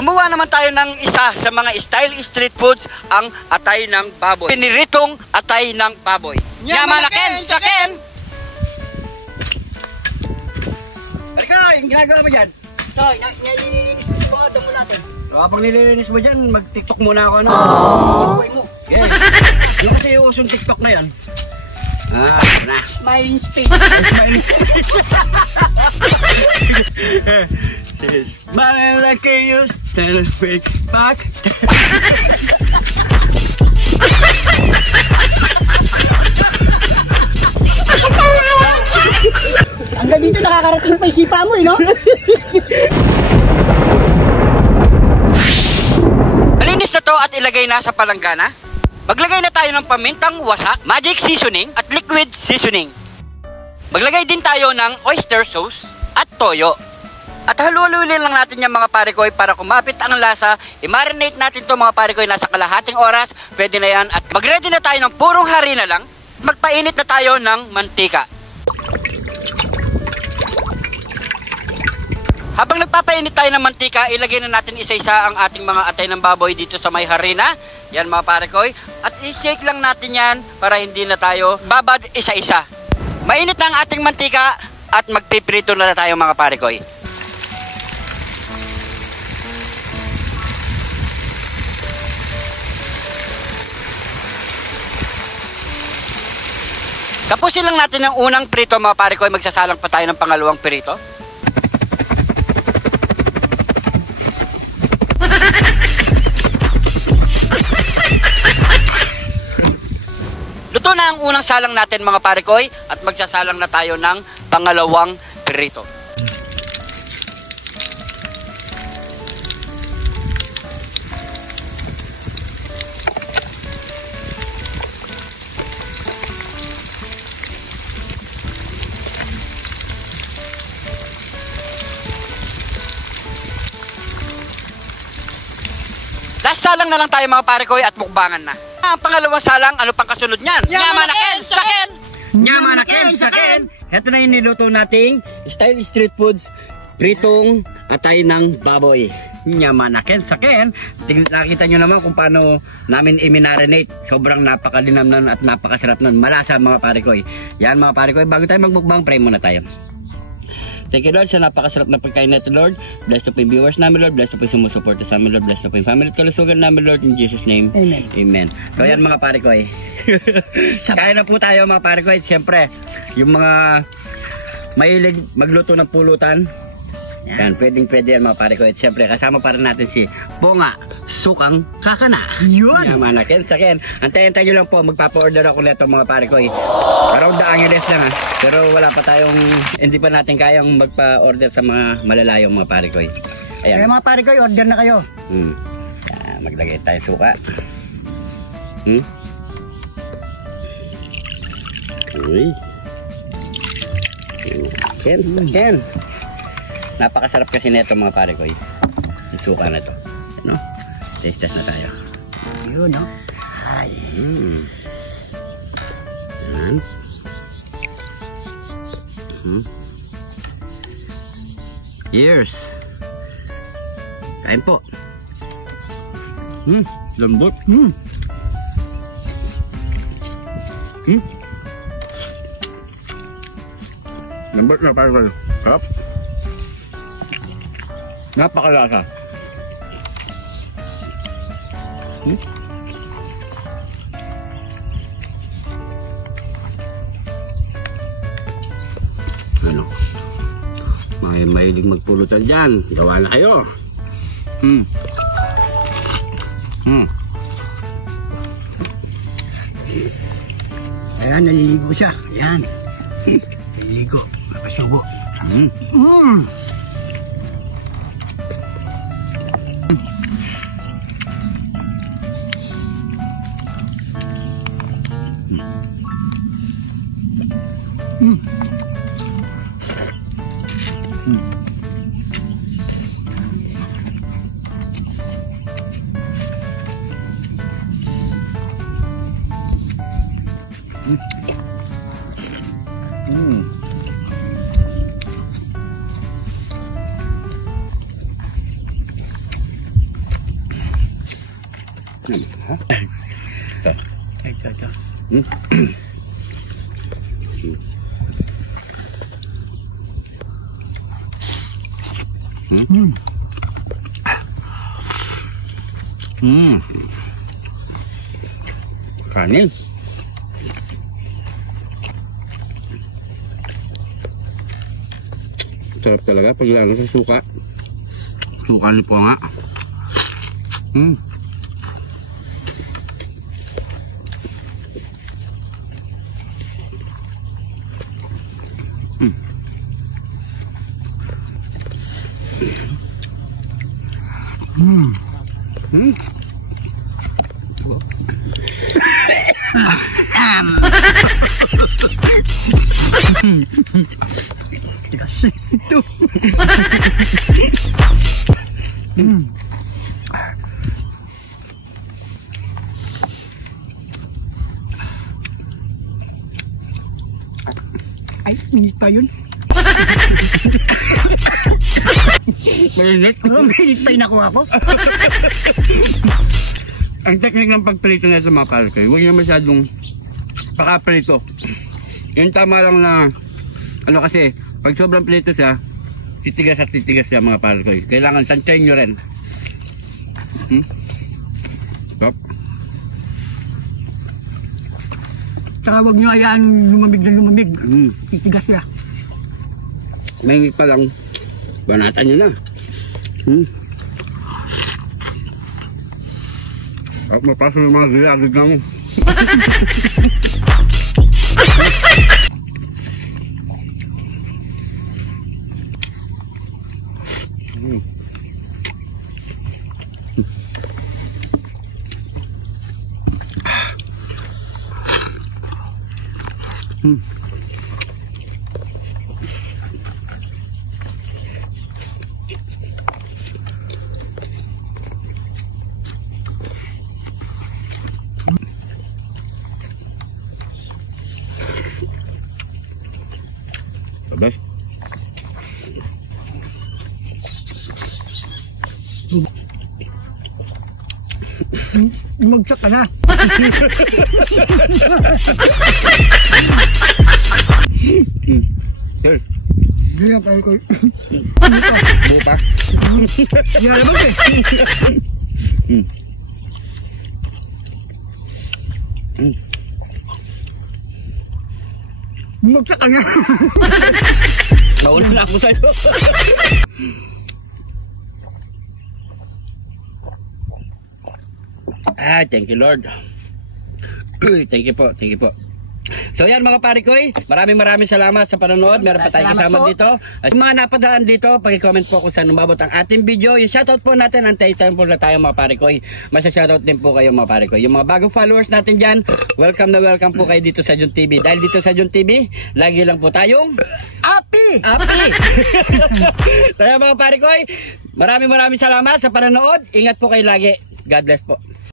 Gumawa naman tayo ng isa sa mga style street foods, ang atay ng baboy. Piniritong atay ng baboy. Nyamanaken sa Ken! Halika, yung ginagawa mo dyan? So, nililinis mo ito mo natin. Kapag nililinis mo dyan, mag-tiktok muna ako, ano? Mo. Yes. Yung kasi yung usong tiktok na yan. Na. Smiling space. Smiling like you, stand straight back. Hanggang dito nakakarating pa yung sipa mo no? Malinis na to at ilagay na sa palanggana. Maglagay na tayo ng pamintang wasak, magic seasoning at liquid seasoning. Maglagay din tayo ng oyster sauce at toyo. At halu-haluin lang natin yung mga parikoy para kumapit ang lasa. I-marinate natin to mga parikoy nasa kalahating oras. Pwede na yan. At mag-ready na tayo ng purong harina lang. Magpainit na tayo ng mantika. Habang nagpapainit tayo ng mantika, ilagay na natin isa-isa ang ating mga atay ng baboy dito sa may harina. Yan mga parikoy. At i-shake lang natin yan para hindi na tayo babad isa-isa. Mainit na ang ating mantika at magpiprito na tayo mga parikoy. Tapusin lang natin ang unang prito mga parikoy. Magsasalang pa tayo ng pangalawang prito. Luto na ang unang salang natin mga parikoy at magsasalang na tayo ng pangalawang prito. Last salang na lang tayo mga parikoy at mukbangan na. Ang pangalawang salang, ano pang kasunod niyan? Nyamanaken sa Ken! Nyamanaken sa Ken! Ito na yung niluto nating style street foods, pritong atay ng baboy. Nyamanaken sa Ken. Nakita nyo naman kung paano namin i-marinate. Sobrang napakalinam nun at napakasarap nun. Malasa mga parikoy. Yan mga parikoy, bago tayo magmukbang, pray muna tayo. Thank you Lord sa napakasarap na pagkain natin Lord. Bless po yung viewers namin Lord. Bless po yung sumusuporta sa amin Lord. Bless po yung family at kalusugan namin Lord. In Jesus name. Amen. Amen. So yan mga parikoy. Kaya na po tayo mga parikoy. Siyempre, yung mga mahilig magluto ng pulutan. Yan, pwede yan mga parikoy. Siyempre, kasama pa rin natin si Bunga Sukang Kakana. Yun! Nyamanaken sa Ken. Antayin nyo lang po, magpapa-order ako nito mga parikoy. Around the Angeles lang ha. Pero wala pa tayong, hindi pa natin kayang magpa-order sa mga malalayong mga parikoy. Ayan. Kaya mga parikoy, order na kayo. Maglagay tayo suka. Uy. Ken. Napakasarap kasi nito mga parikoy. Yung suka na to. Ano? Taste test na tayo. Yun no? Ay. Cheers. Kain po. Lambot. Lambot na parikoy. Sarap. Napakalasa. Ano? Mahilig magpulutan dyan. Gawa na kayo. Ayan, naliligo siya. Ayan. Naliligo. Nakasubo. Ha? Ito. Hmm? Hmm. Kanin. Sarap talaga pag lalo sa suka. Suka ni po nga. Tigas ito. Ay, minit pa yun. Malinit. Minit pa yung nakuha ko. Ang technique ng pagprito na sa mga kalkay, huwag niyo masyadong pakaprito. Yung tama lang na, ano kasi, pag sobrang prito siya, titigas at titigas siya mga kalkay. Kailangan tansyahin nyo rin. Stop. Tsaka huwag nyo hayaan lumamig na lumamig. Titigas siya. May pa lang, banatan nyo na. At mapasok yung mga gilagid na mo. Sabay. Magsak ka na. Sir, Hindi na tayo ko. buka. Yara ba eh? Magsak ka na. Nauna na ako sa'yo. Thank you Lord. Thank you po, thank you po. So yan mga parikoy, maraming salamat sa panonood. Meron pa tayong Salamat kasama po. dito. At mga napadaan dito, paki-comment po kung saan umabot ang ating video. Yung shoutout po natin, antay-time po na tayo mga parikoy. Masya-shoutout din po kayo mga parikoy. Yung mga bagong followers natin dyan, welcome na welcome po kayo dito sa Jun TV. Dahil dito sa Jun TV, lagi lang po tayong Api! Kaya mga parikoy, maraming salamat sa panonood. Ingat po kayo lagi. God bless po.